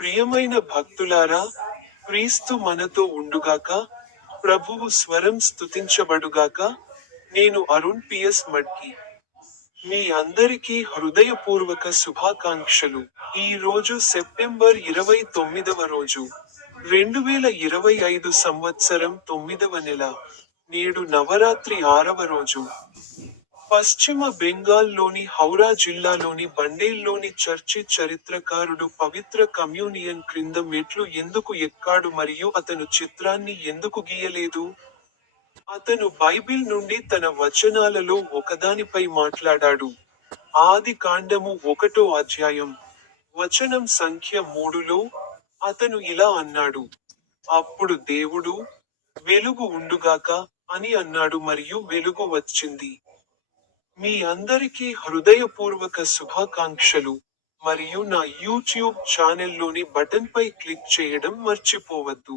ప్రియమైన భక్తులారా క్రీస్తు మనతో ఉండుగాక ప్రభువు స్వరం స్తుతించబడుగాక నేను అరుణ్ పిఎస్ మడ్కి. మీ అందరికీ హృదయపూర్వక శుభాకాంక్షలు. ఈ రోజు సెప్టెంబర్ ఇరవై తొమ్మిదవ రోజు రెండు వేల ఇరవై ఐదు సంవత్సరం తొమ్మిదవ నెల నేడు నవరాత్రి ఆరవ రోజు. పశ్చిమ బెంగాల్లోని హౌరా జిల్లాలోని బండేల్లోని చర్చి చరిత్రకారుడు పవిత్ర కమ్యూనియన్ క్రింద మెట్లు ఎందుకు ఎక్కాడు మరియు అతను చిత్రాన్ని ఎందుకు గీయలేదు? అతను బైబిల్ నుండి తన వచనాలలో ఒకదానిపై మాట్లాడాడు. ఆది కాండము ఒకటో అధ్యాయం. వచనం సంఖ్య మూడులో అతను ఇలా అన్నాడు. అప్పుడు దేవుడు వెలుగు ఉండుగాక అని అన్నాడు మరియు వెలుగు వచ్చింది. మీ అందరికీ హృదయపూర్వక శుభాకాంక్షలు మరియు నా యూట్యూబ్ ఛానల్లోని బటన్పై క్లిక్ చేయడం మర్చిపోవద్దు.